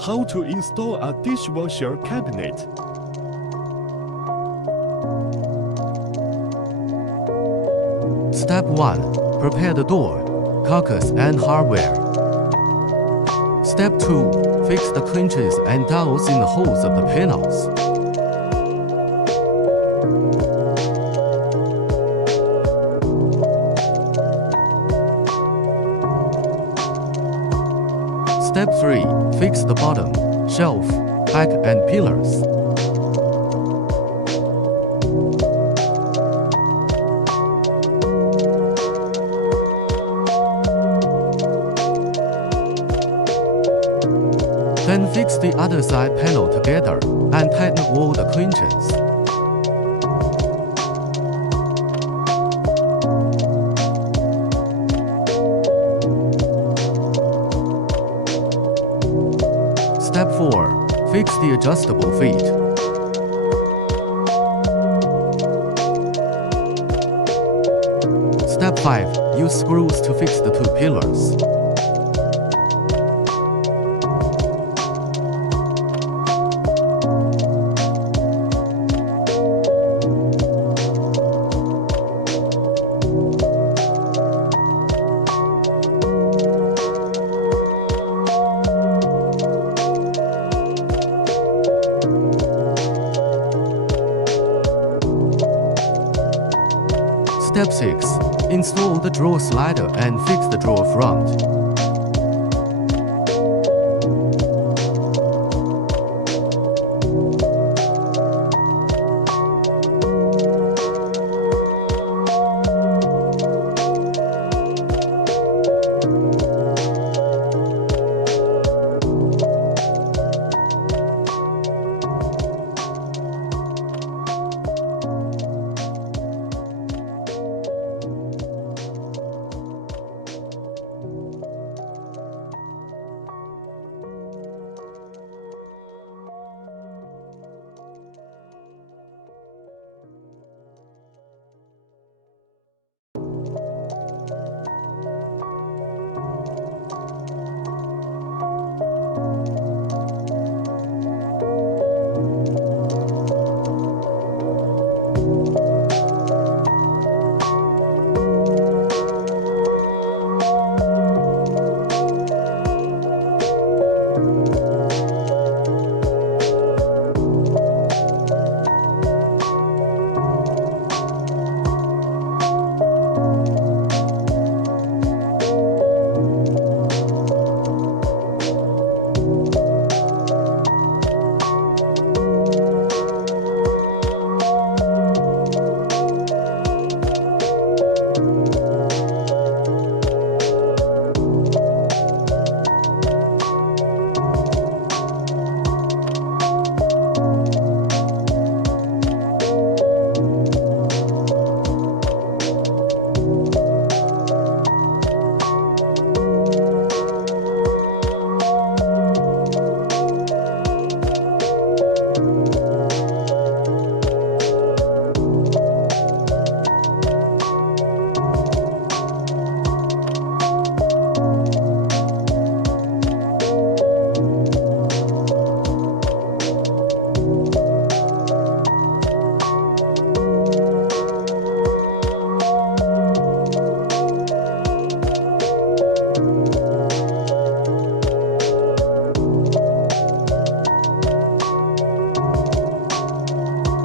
How to install a dishwasher cabinet. Step 1. Prepare the door, carcass and hardware. Step 2. Fix the clinches and dowels in the holes of the panels. Step 3. Fix the bottom, shelf, back and pillars. Then fix the other side panel together and tighten all the clinches. Step 4. Fix the adjustable feet. Step 5. Use screws to fix the 2 pillars. Step 6. Install the drawer slider and fix the drawer front.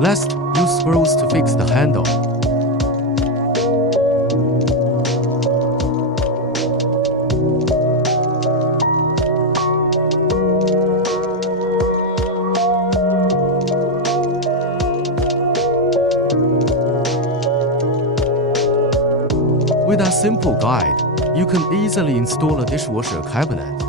Last, use screws to fix the handle. With a simple guide, you can easily install a dishwasher cabinet.